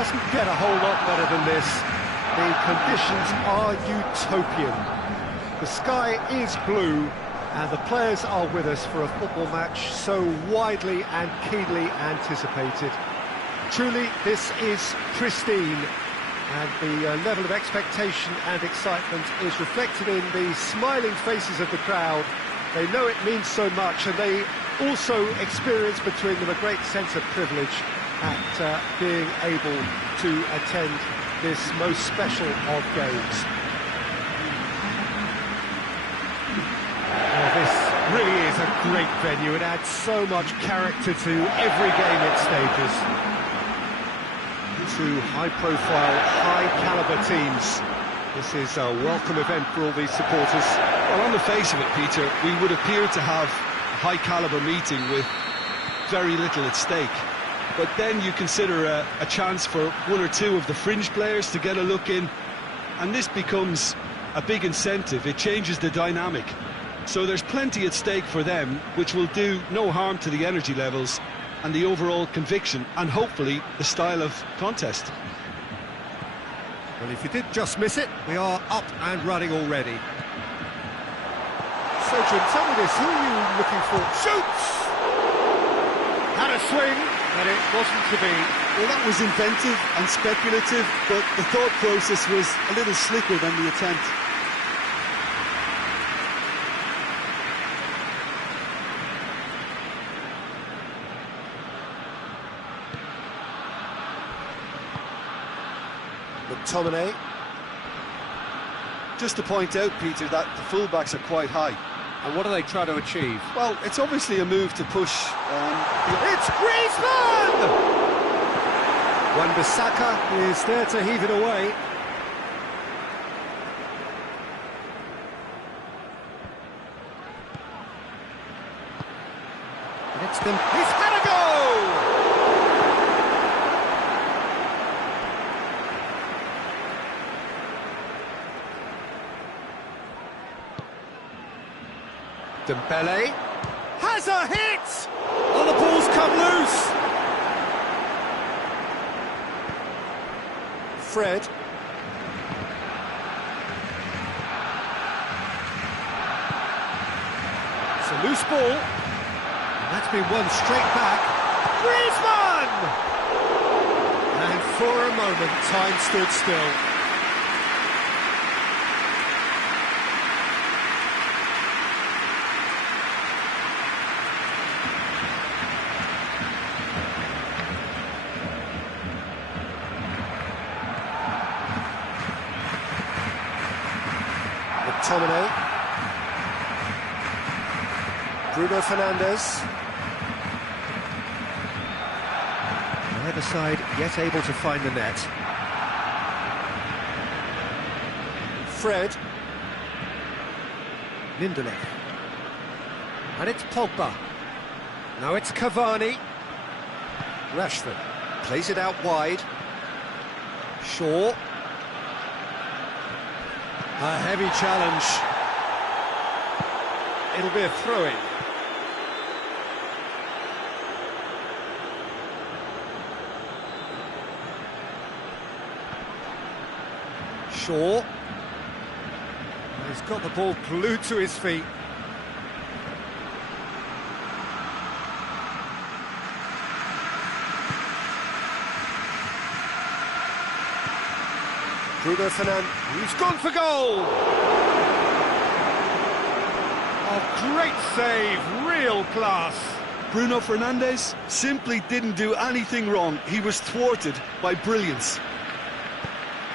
doesn't get a whole lot better than this. The conditions are utopian. The sky is blue, and the players are with us for a football match so widely and keenly anticipated. Truly, this is pristine, and the level of expectation and excitement is reflected in the smiling faces of the crowd. They know it means so much, and they also experience between them a great sense of privilege at being able to attend this most special of games. Oh, this really is a great venue. It adds so much character to every game it stages. Two high-profile, high-caliber teams. This is a welcome event for all these supporters. Well, on the face of it, Peter, we would appear to have a high-caliber meeting with very little at stake. But then you consider a chance for one or two of the fringe players to get a look in, and this becomes a big incentive. It changes the dynamic. So there's plenty at stake for them, which will do no harm to the energy levels and the overall conviction, and hopefully the style of contest. Well, if you did just miss it, we are up and running already. So, Jim, tell me this, who are you looking for? Shoots! Had a swing, but it wasn't to be. Well, that was inventive and speculative, but the thought process was a little slicker than the attempt. McTominay. Just to point out, Peter, that the fullbacks are quite high. And what are they trying to achieve? Well, it's obviously a move to push... It's Griezmann! Wan-Bissaka is there to heave it away. And it's them. He's had a go! Dembele has a hit! Oh, the ball's come loose! Fred. It's a loose ball. And that's been won straight back. Griezmann! And for a moment, time stood still. McTominay, Bruno Fernandes. Neither side yet able to find the net. Fred. Lindelof. And it's Pogba. Now it's Cavani. Rashford plays it out wide. Shaw. A heavy challenge. It'll be a throw-in. Shaw. He's got the ball glued to his feet. Bruno Fernandes, he's gone for goal! Oh, great save, real class. Bruno Fernandes simply didn't do anything wrong. He was thwarted by brilliance.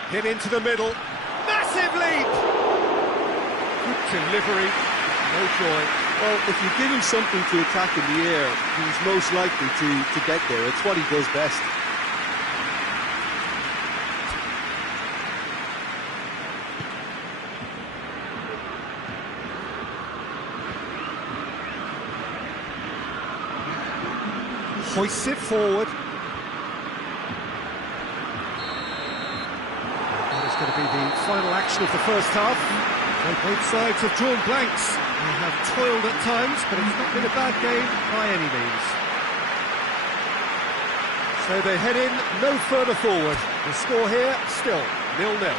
Hit into the middle, massive leap! Good delivery, no joy. Well, if you give him something to attack in the air, he's most likely to get there. It's what he does best. Hoists it forward. That is going to be the final action of the first half. And both sides have drawn blanks. They have toiled at times, but it's not been a bad game by any means. So they head in no further forward. The score here, still 0-0.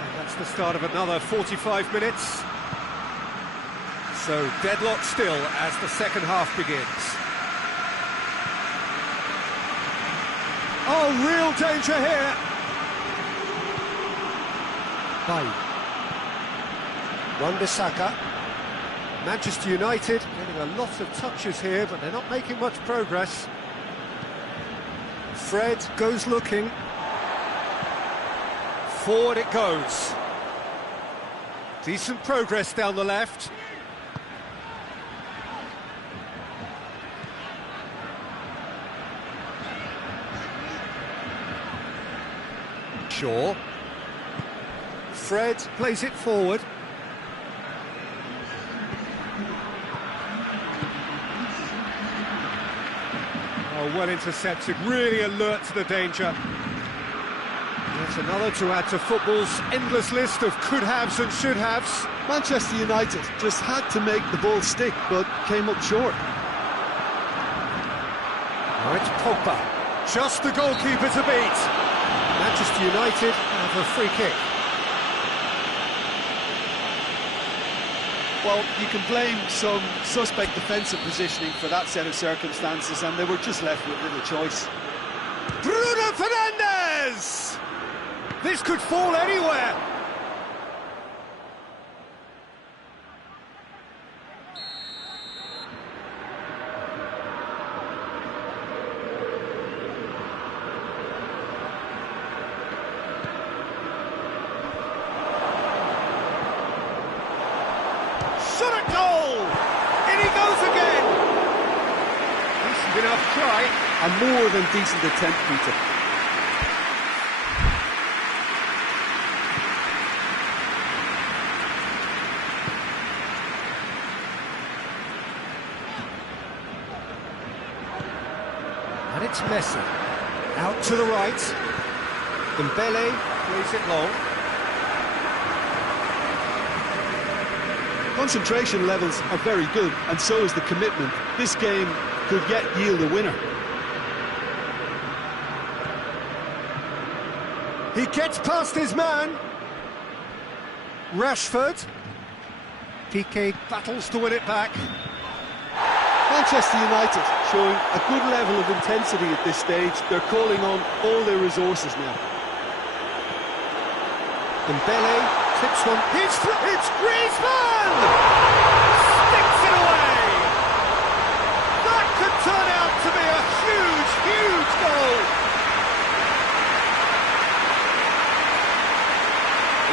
And that's the start of another 45 minutes. So deadlock still as the second half begins. Oh, real danger here. Bye. Wan-Bissaka. Manchester United getting a lot of touches here, but they're not making much progress. Fred goes looking. Forward it goes. Decent progress down the left. Shaw. Fred plays it forward. Oh, well intercepted, really alert to the danger. That's another to add to football's endless list of could-haves and should-haves. Manchester United just had to make the ball stick, but came up short. Now it's Pogba, just the goalkeeper to beat. Manchester United have a free kick. Well, you can blame some suspect defensive positioning for that set of circumstances, and they were just left with little choice. Bruno Fernandes! This could fall anywhere. Shot at goal! In he goes again! Decent enough try. A more than decent attempt, Peter. And it's Messi. Out to the right. Dembele plays it long. Concentration levels are very good, and so is the commitment. This game could yet yield a winner. He gets past his man. Rashford. Piqué battles to win it back. Manchester United showing a good level of intensity at this stage. They're calling on all their resources now. Dembele tips one. It's Griezmann! Sticks it away! That could turn out to be a huge, huge goal!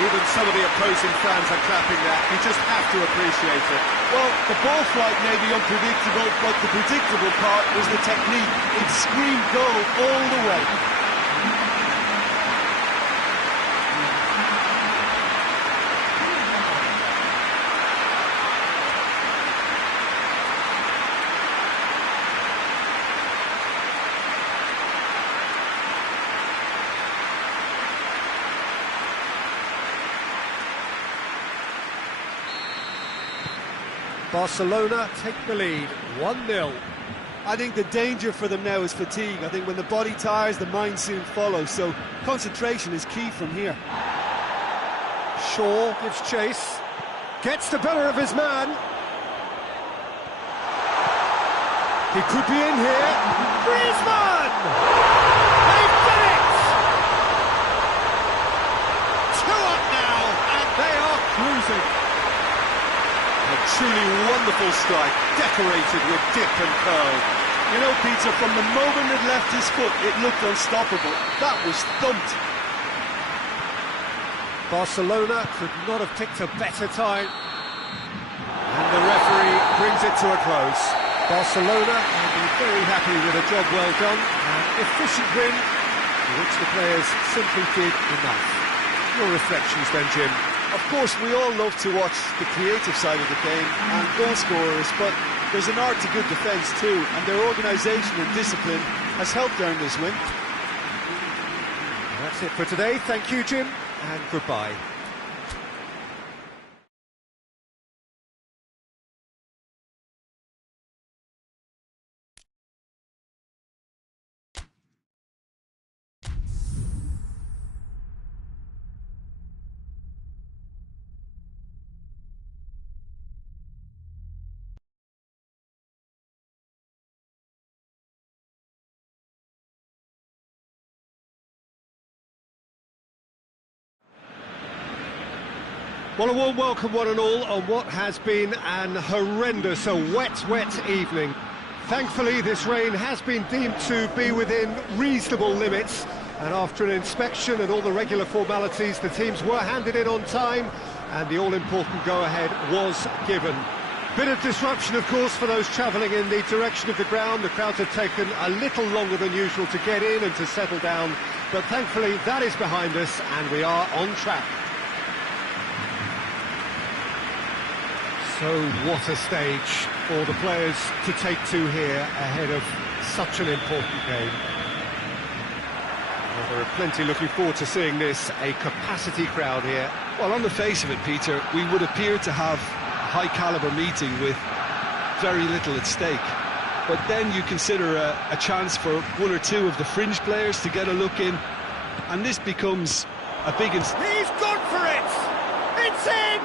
Even some of the opposing fans are clapping that. You just have to appreciate it. Well, the ball flight may be unpredictable, but the predictable part was the technique. It screamed goal all the way. Barcelona take the lead, 1-0. I think the danger for them now is fatigue. I think when the body tires, the mind soon follows, so concentration is key from here. Shaw gives chase, gets the better of his man. He could be in here. Griezmann! They did it! 2 up now, and they are cruising. A truly wonderful strike, decorated with dip and curl. You know, Peter, from the moment it left his foot, it looked unstoppable. That was thumped. Barcelona could not have picked a better time. And the referee brings it to a close. Barcelona will be very happy with a job well done. An efficient win, for which the players simply did enough. Your reflections then, Jim? Of course, we all love to watch the creative side of the game and goal scorers, but there's an art to good defence too, and their organisation and discipline has helped earn this win. That's it for today. Thank you, Jim, and goodbye. Well, a warm welcome one and all on what has been an horrendous, a wet evening. Thankfully, this rain has been deemed to be within reasonable limits, and after an inspection and all the regular formalities, the teams were handed in on time, and the all-important go-ahead was given. Bit of disruption, of course, for those travelling in the direction of the ground. The crowds have taken a little longer than usual to get in and to settle down, but thankfully that is behind us, and we are on track. So what a stage for the players to take to here ahead of such an important game. Well, there are plenty looking forward to seeing this, a capacity crowd here. Well, on the face of it, Peter, we would appear to have a high-caliber meeting with very little at stake. But then you consider a chance for one or two of the fringe players to get a look in, and this becomes a big... He's gone for it! It's in!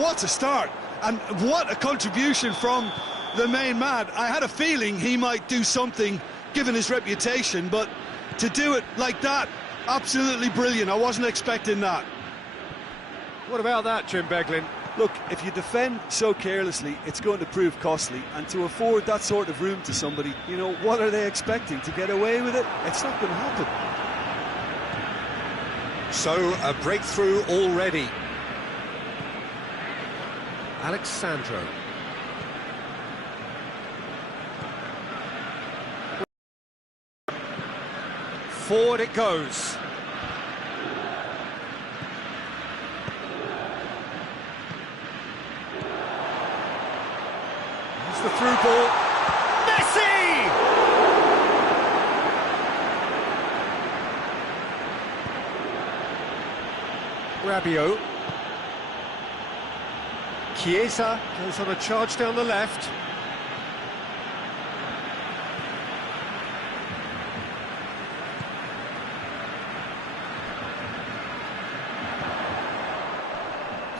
What a start! And what a contribution from the main man. I had a feeling he might do something, given his reputation, but to do it like that, absolutely brilliant. I wasn't expecting that. What about that, Jim Beglin? Look, if you defend so carelessly, it's going to prove costly. And to afford that sort of room to somebody, you know, what are they expecting? To get away with it? It's not going to happen. So, a breakthrough already. Alexandro. Forward it goes. Here's the through ball. Messi! Rabiot. Chiesa goes on a charge down the left.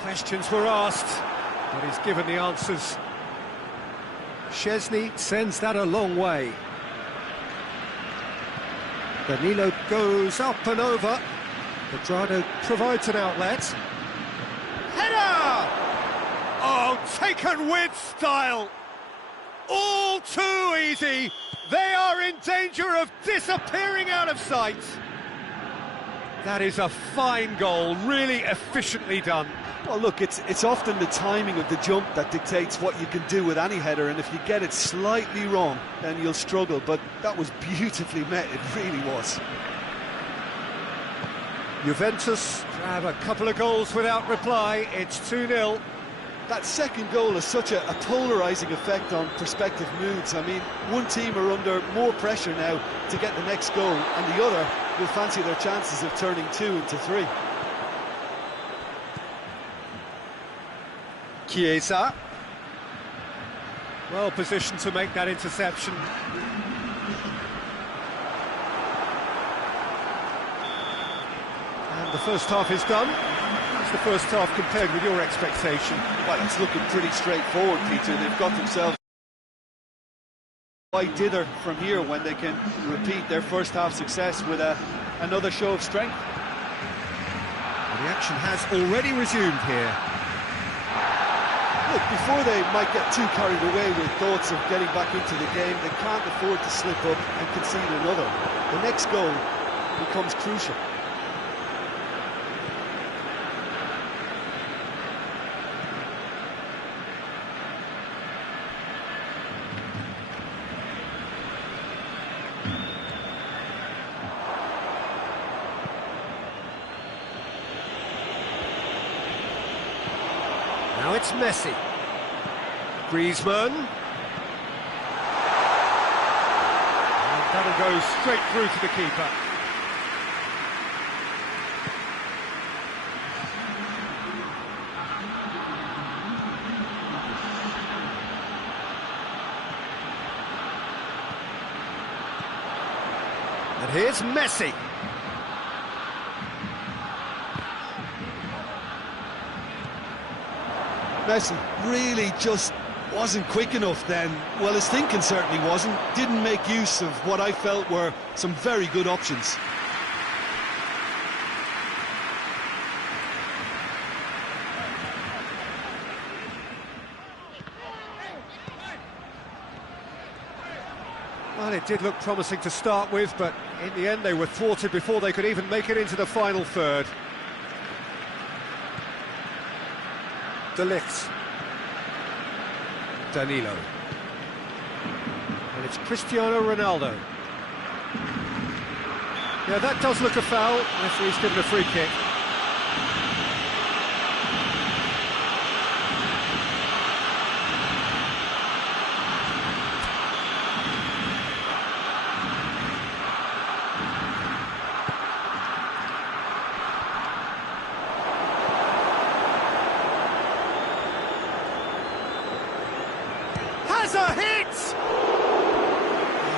Questions were asked, but he's given the answers. Szczesny sends that a long way. Danilo goes up and over. Pedrado provides an outlet. Header! Oh, taken with style. All too easy. They are in danger of disappearing out of sight. That is a fine goal, really efficiently done. Well, look, it's often the timing of the jump that dictates what you can do with any header, and if you get it slightly wrong, then you'll struggle. But that was beautifully met, it really was. Juventus grab a couple of goals without reply. It's 2-0. That second goal has such a polarising effect on prospective moods. I mean, one team are under more pressure now to get the next goal, and the other will fancy their chances of turning 2 into 3. Chiesa. Well positioned to make that interception. And the first half is done. How's the first half compared with your expectation? Well, it's looking pretty straightforward, Peter. They've got themselves quite dither from here when they can repeat their first half success with another show of strength. Well, the action has already resumed here. Look, before they might get too carried away with thoughts of getting back into the game, they can't afford to slip up and concede another. The next goal becomes crucial. Now it's Messi. Griezmann. And that'll go straight through to the keeper. And here's Messi. Messi really just wasn't quick enough then. Well, his thinking certainly wasn't. Didn't make use of what I felt were some very good options. Well, it did look promising to start with, but in the end they were thwarted before they could even make it into the final third. De Ligt. Danilo. And it's Cristiano Ronaldo. Yeah, that does look a foul. Referee's given a free kick. Has a hit!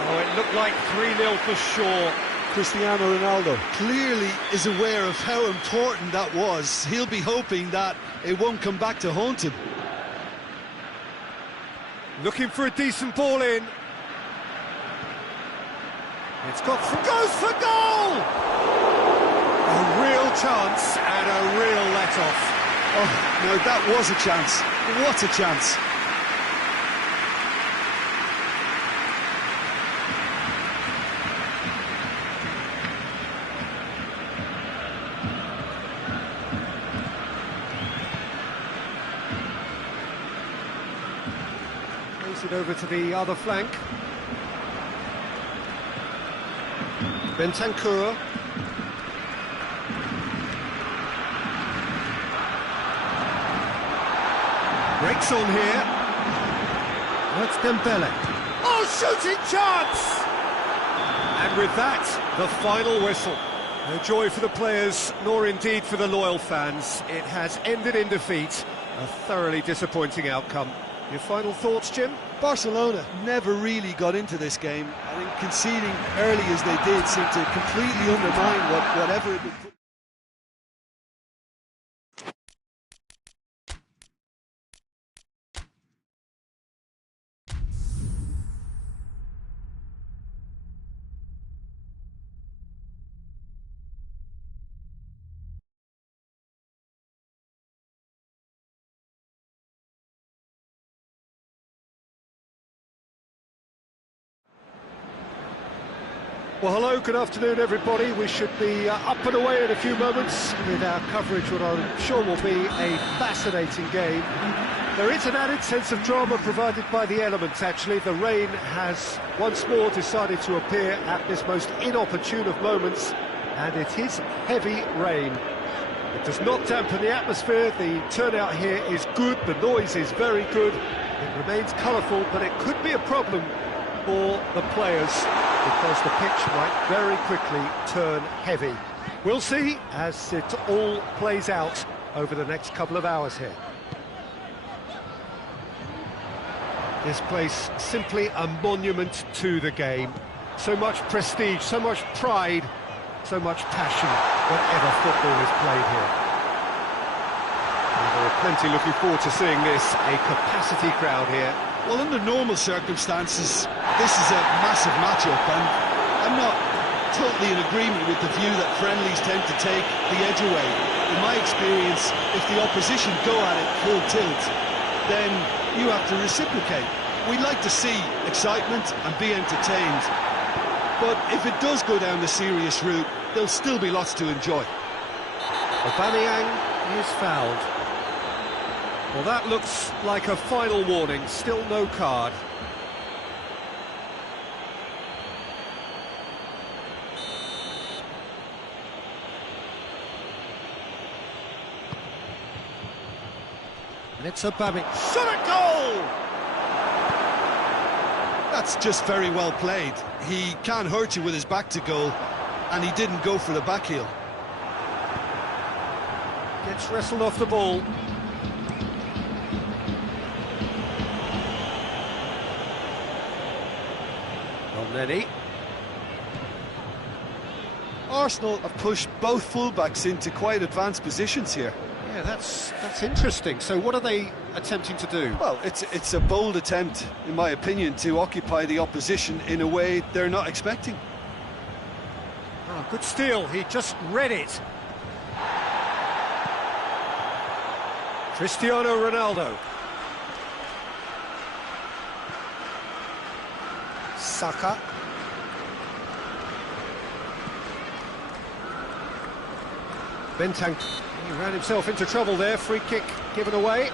Oh, it looked like 3-0 for sure. Cristiano Ronaldo clearly is aware of how important that was. He'll be hoping that it won't come back to haunt him. Looking for a decent ball in. It's got goes for goal! A real chance and a real let-off. Oh, no, that was a chance. What a chance. It over to the other flank. Bentancur. Breaks on here. That's Dembele. Oh, shooting chance! And with that, the final whistle. No joy for the players, nor indeed for the loyal fans. It has ended in defeat. A thoroughly disappointing outcome. Your final thoughts, Jim? Barcelona never really got into this game. I think conceding early as they did seemed to completely undermine whatever it would. Well, hello, good afternoon, everybody. We should be up and away in a few moments with our coverage, what I'm sure will be a fascinating game. There is an added sense of drama provided by the elements, actually. The rain has once more decided to appear at this most inopportune of moments, and it is heavy rain. It does not dampen the atmosphere. The turnout here is good, the noise is very good. It remains colourful, but it could be a problem for the players, because the pitch might very quickly turn heavy. We'll see as it all plays out over the next couple of hours here. This place simply a monument to the game. So much prestige, so much pride, so much passion whenever football is played here. And there are plenty looking forward to seeing this, a capacity crowd here. Well, under normal circumstances, this is a massive matchup, and I'm not totally in agreement with the view that friendlies tend to take the edge away. In my experience, if the opposition go at it full tilt, then you have to reciprocate. We'd like to see excitement and be entertained, but if it does go down the serious route, there'll still be lots to enjoy. Aubameyang is fouled. Well, that looks like a final warning, still no card. And it's Aubameyang. Shot a goal! That's just very well played. He can't hurt you with his back to goal, and he didn't go for the back heel. Gets wrestled off the ball. Nenny. Arsenal have pushed both fullbacks into quite advanced positions here. Yeah, that's interesting. So what are they attempting to do? Well, it's a bold attempt, in my opinion, to occupy the opposition in a way they're not expecting. Oh, good steal. He just read it. Cristiano Ronaldo. Saka. Bentancur, he ran himself into trouble there, free kick given away.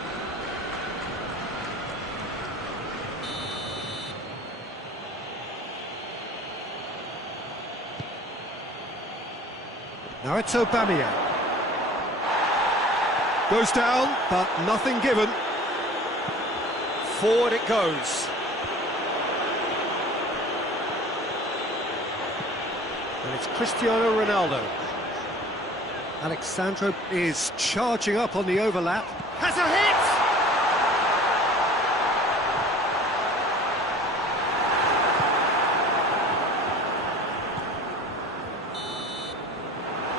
Now it's Aubameyang. Goes down, but nothing given. Forward it goes. And it's Cristiano Ronaldo. Alexandro is charging up on the overlap. Has a hit!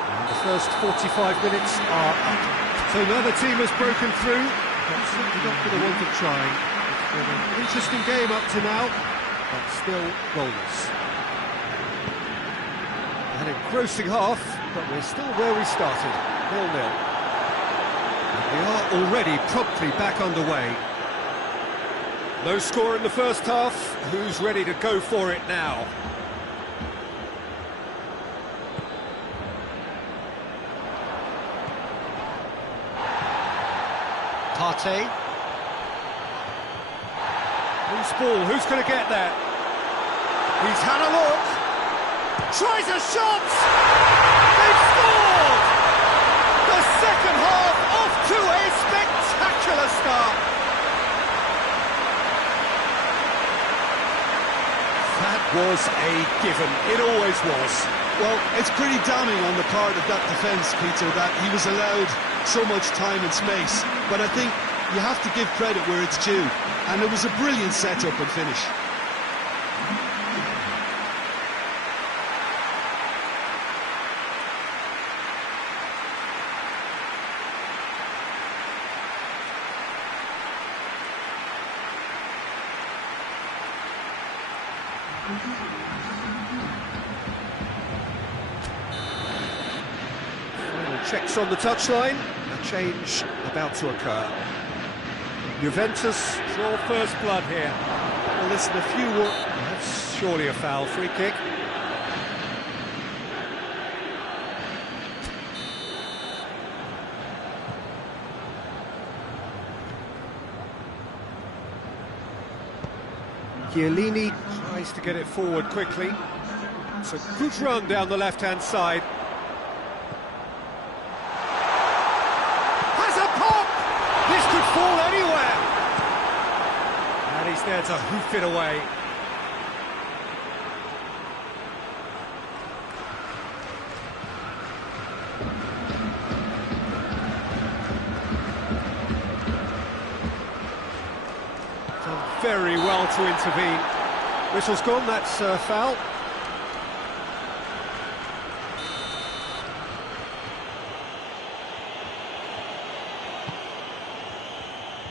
And the first 45 minutes are up. So neither team has broken through, but certainly not for the want of trying. It's been an interesting game up to now, but still goalless. An engrossing half, but we're still where we started, 0-0. And we are already promptly back underway. No score in the first half, who's ready to go for it now? Partey. Loose ball, who's going to get there? He's had a look. Tries a shot! They've scored! The second half off to a spectacular start. That was a given, it always was. Well, it's pretty damning on the part of that defence, Peter, that he was allowed so much time and space. But I think you have to give credit where it's due. And it was a brilliant setup and finish. Final checks on the touchline. A change about to occur. Juventus draw first blood here. Well, listen, a few more. That's surely a foul. Free kick. Chiellini tries to get it forward quickly. It's a good run down the left-hand side. Has a pop! This could fall anywhere! And he's there to hoof it away. Done very well to intervene. Whistle's gone, that's a foul.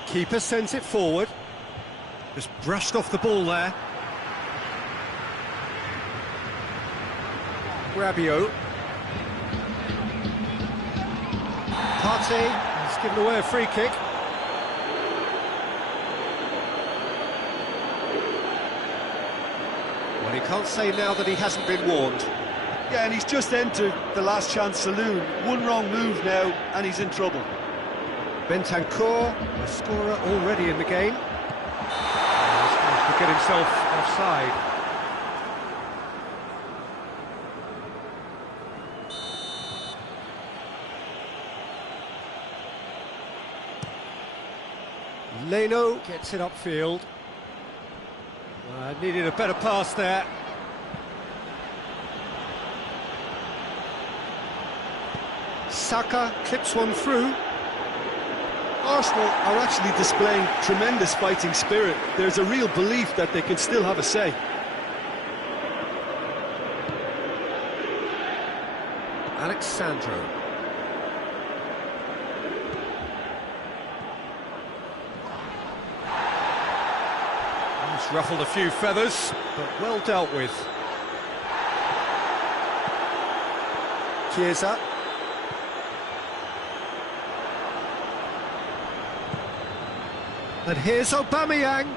Keeper sends it forward. Just brushed off the ball there. Rabiot. Partey has given away a free kick. Well, he can't say now that he hasn't been warned. Yeah, and he's just entered the last chance saloon. One wrong move now, and he's in trouble. Bentancur, a scorer already in the game. He's going to get himself offside. Leno gets it upfield. Needed a better pass there. Saka clips one through. Arsenal are actually displaying tremendous fighting spirit. There's a real belief that they can still have a say. Alexandro. He's ruffled a few feathers, but well dealt with. Chiesa. And here's Aubameyang.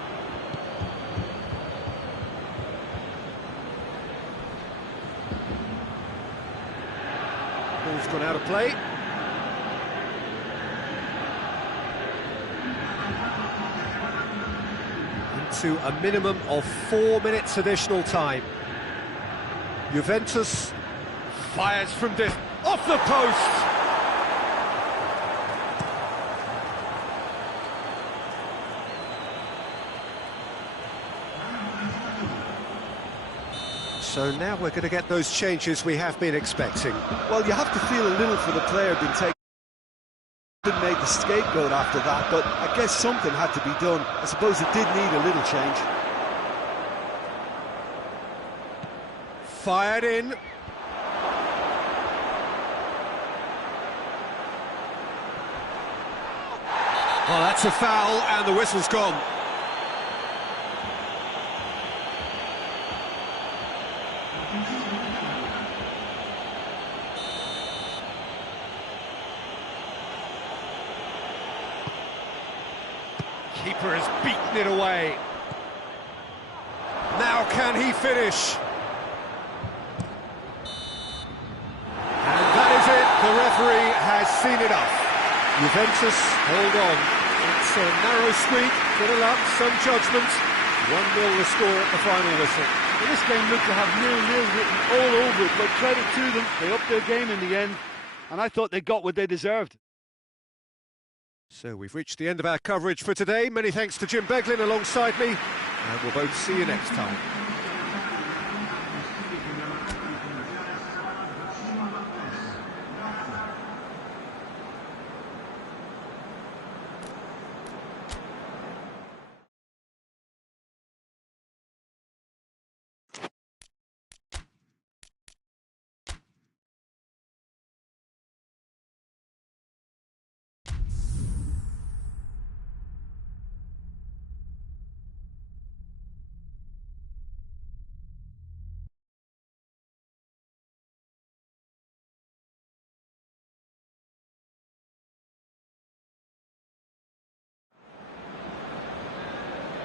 out of play. Into a minimum of 4 minutes additional time. Juventus fires from this, off the post! So now we're going to get those changes we have been expecting. Well, you have to feel a little for the player being taken. Didn't make the scapegoat after that, but I guess something had to be done. I suppose it did need a little change. Fired in. Oh, that's a foul, and the whistle's gone. Keeper has beaten it away. Now can he finish? And that is it. The referee has seen enough. Juventus hold on. It's a narrow squeak, good luck, some judgment. 1-0 the score at the final whistle. Well, this game looked to have 0-0 written all over it, but credit to them, they upped their game in the end, and I thought they got what they deserved. So we've reached the end of our coverage for today. Many thanks to Jim Beglin alongside me, and we'll both see you next time.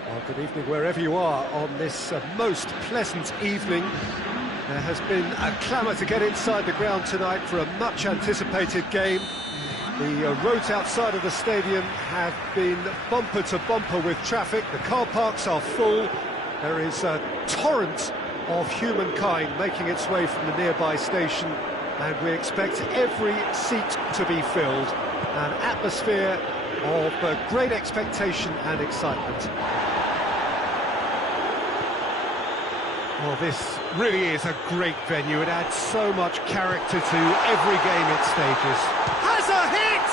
Well, good evening wherever you are on this most pleasant evening. There has been a clamour to get inside the ground tonight for a much anticipated game. The roads outside of the stadium have been bumper to bumper with traffic. The car parks are full. There is a torrent of humankind making its way from the nearby station, and we expect every seat to be filled. An atmosphere of great expectation and excitement. Well, this really is a great venue. It adds so much character to every game it stages. Has a hit!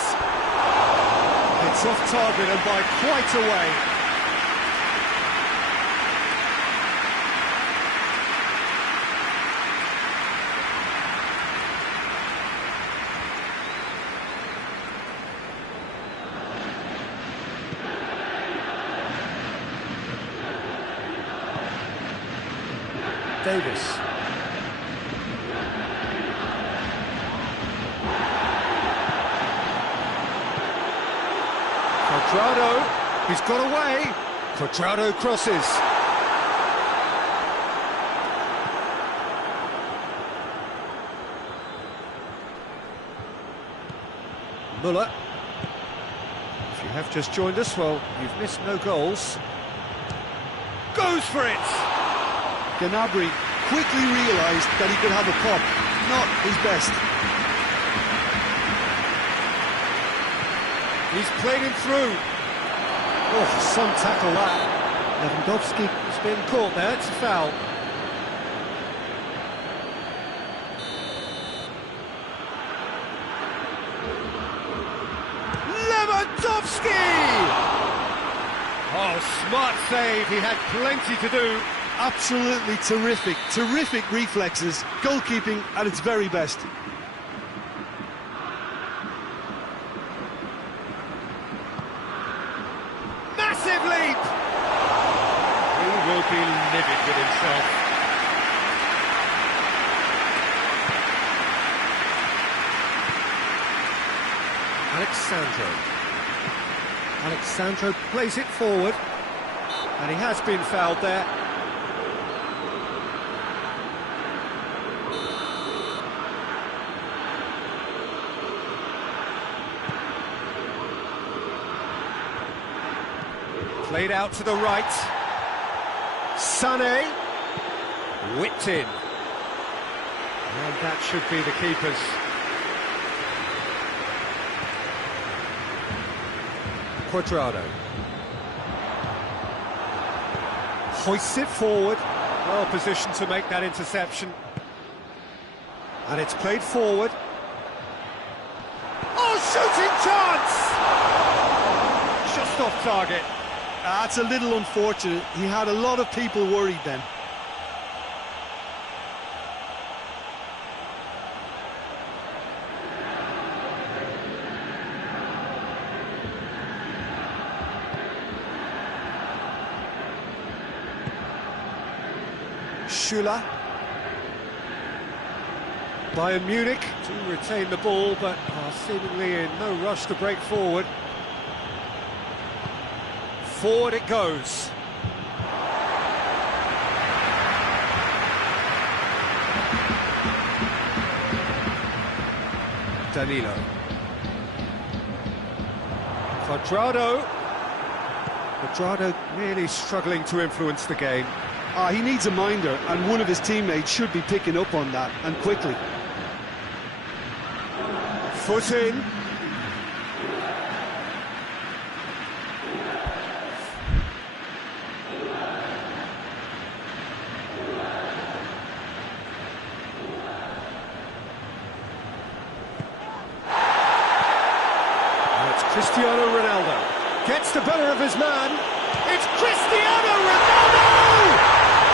It's off target and by quite a way. Davis. Quadrado, he's got away. Quadrado crosses. Muller. If you have just joined us, well, you've missed no goals. Goes for it! Gnabry quickly realised that he could have a pop, not his best. He's played him through. Oh, some tackle that. Lewandowski has been caught there, it's a foul. Lewandowski! Oh, smart save, he had plenty to do. Absolutely terrific reflexes, goalkeeping at its very best. Massive leap! He will be livid with himself. Alexandro plays it forward, and he has been fouled there. Played out to the right. Sané. Whipped in. And that should be the keeper's. Cuadrado. Hoists it forward. Well positioned to make that interception. And it's played forward. Oh, shooting chance! Just off target. That's a little unfortunate. He had a lot of people worried then. Schüller. Bayern Munich to retain the ball, but are seemingly in no rush to break forward. Forward it goes. Danilo. Cuadrado. Cuadrado really struggling to influence the game. He needs a minder, and one of his teammates should be picking up on that, and quickly. Foot in. Cristiano Ronaldo gets the better of his man. It's Cristiano Ronaldo!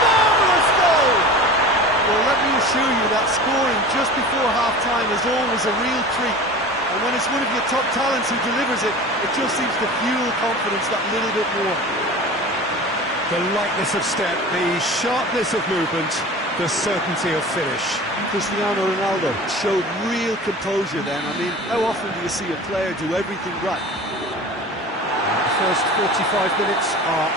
Marvellous goal! Well, let me assure you that scoring just before half-time is always a real treat. And when it's one of your top talents who delivers it, it just seems to fuel confidence that little bit more. The lightness of step, the sharpness of movement, the certainty of finish. Cristiano Ronaldo showed real composure then. I mean, how often do you see a player do everything right? The first 45 minutes are up.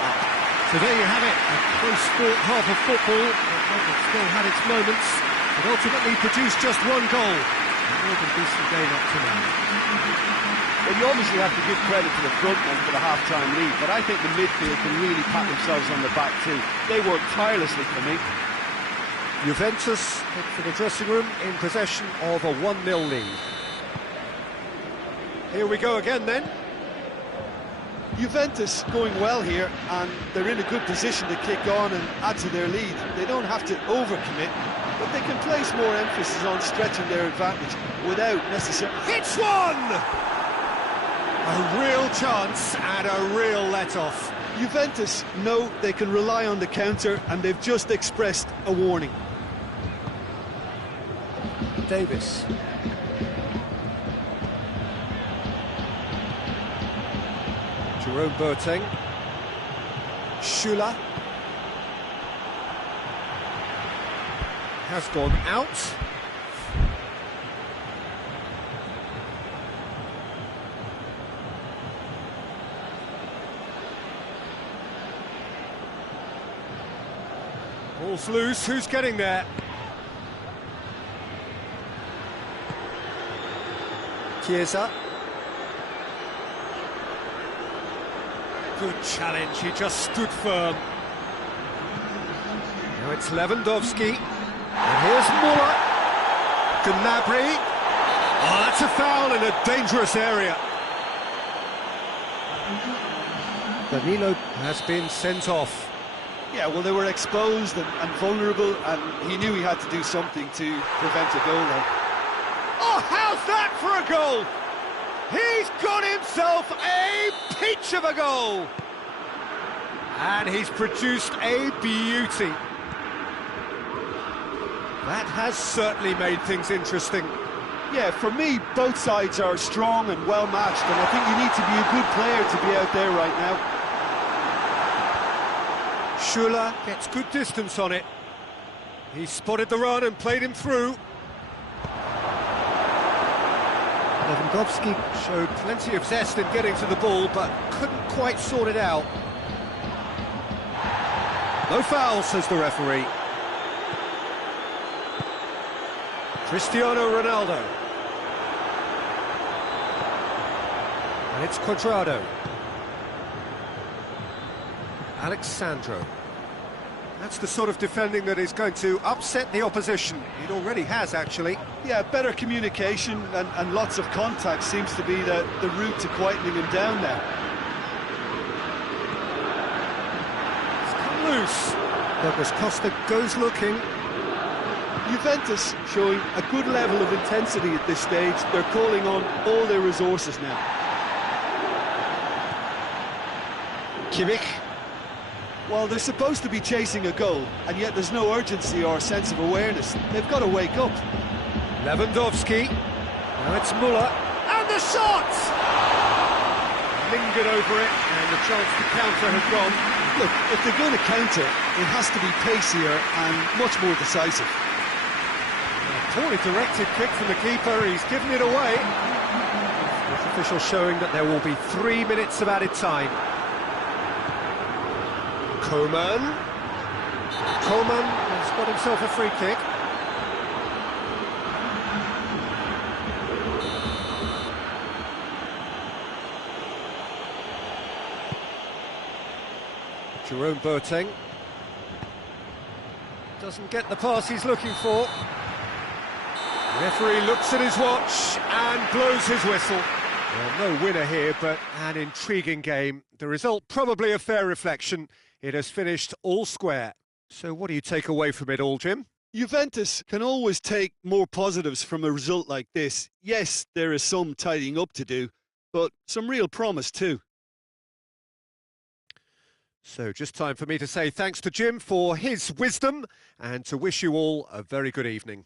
So there you have it, a close sport half of football. It still had its moments, but ultimately produced just one goal. A more than decent game up to now. Well, you obviously have to give credit to the front men for the half-time lead, but I think the midfield can really pat themselves on the back too. They worked tirelessly for me. Juventus head for the dressing room in possession of a 1-0 lead. Here we go again then. Juventus going well here, and they're in a good position to kick on and add to their lead. They don't have to overcommit, but they can place more emphasis on stretching their advantage without necessarily... Hits one! A real chance and a real let-off. Juventus know they can rely on the counter, and they've just expressed a warning. Davis. Jerome Boateng. Schüller. Has gone out. Ball's loose, who's getting there? Chiesa. Good challenge, he just stood firm. Now it's Lewandowski. And here's Muller. Gnabry. Oh, that's a foul in a dangerous area. Danilo has been sent off. Yeah, well, they were exposed and vulnerable, and he knew he had to do something to prevent a goal then. Oh, how's that for a goal? He's got himself a peach of a goal. And he's produced a beauty. That has certainly made things interesting. Yeah, for me, both sides are strong and well-matched, and I think you need to be a good player to be out there right now. Schüller gets good distance on it. He spotted the run and played him through. Lewandowski showed plenty of zest in getting to the ball, but couldn't quite sort it out. No foul, says the referee. Cristiano Ronaldo. And it's Cuadrado. Alexandro. That's the sort of defending that is going to upset the opposition. It already has, actually. Yeah, better communication and lots of contact seems to be the route to quietening him down now. It's come loose. Douglas Costa goes looking. Juventus showing a good level of intensity at this stage. They're calling on all their resources now. Kimmich. Well, they're supposed to be chasing a goal, and yet there's no urgency or sense of awareness. They've got to wake up. Lewandowski. Now it's Muller. And the shot! Lingered over it, and the chance to counter has gone. Look, if they're going to counter, it has to be pacier and much more decisive. A poorly directed kick from the keeper. He's given it away. This official showing that there will be 3 minutes of added time. Coman has got himself a free kick. Jerome Boateng doesn't get the pass he's looking for. The referee looks at his watch and blows his whistle. Well, no winner here, but an intriguing game. The result probably a fair reflection. It has finished all square. So what do you take away from it all, Jim? Juventus can always take more positives from a result like this. Yes, there is some tidying up to do, but some real promise too. So just time for me to say thanks to Jim for his wisdom and to wish you all a very good evening.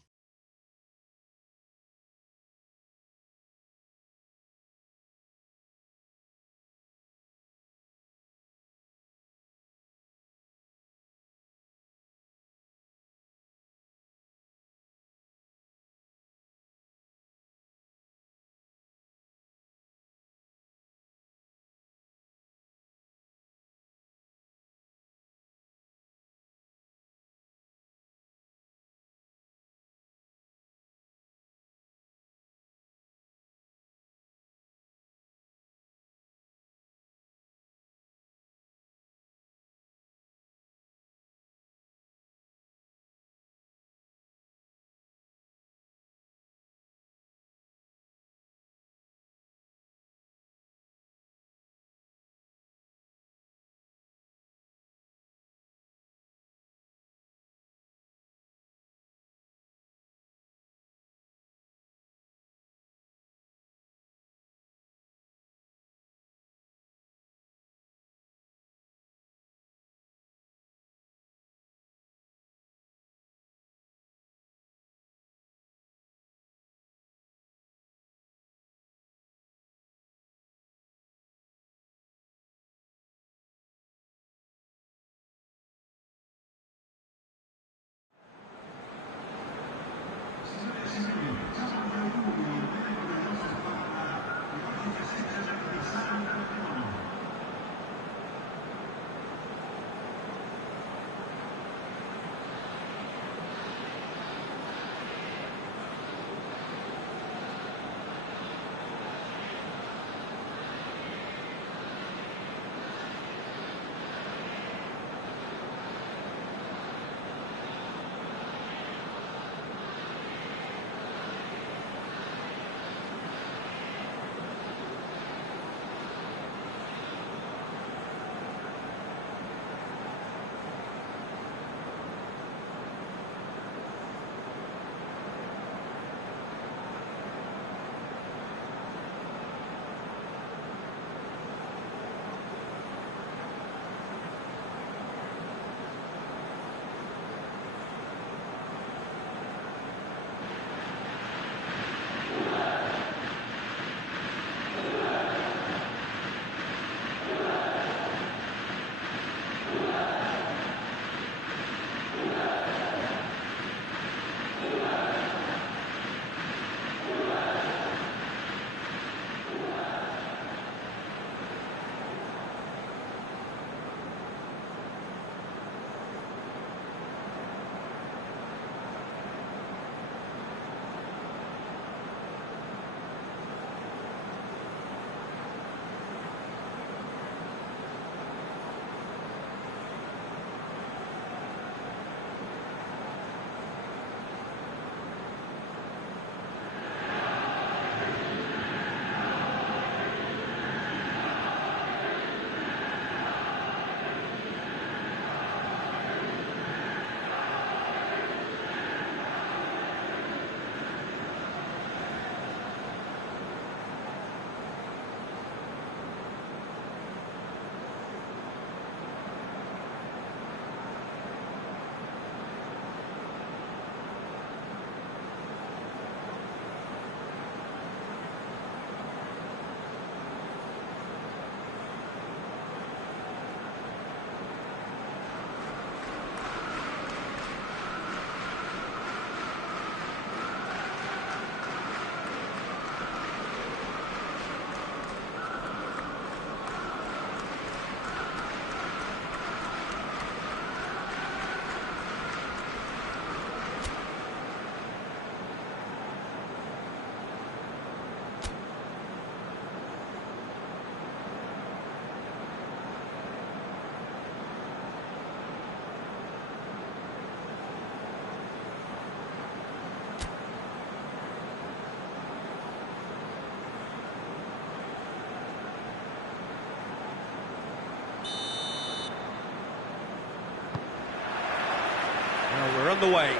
Well, we're on the way.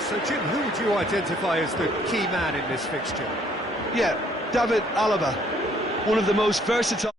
So, Jim, who would you identify as the key man in this fixture? Yeah, David Alaba, one of the most versatile...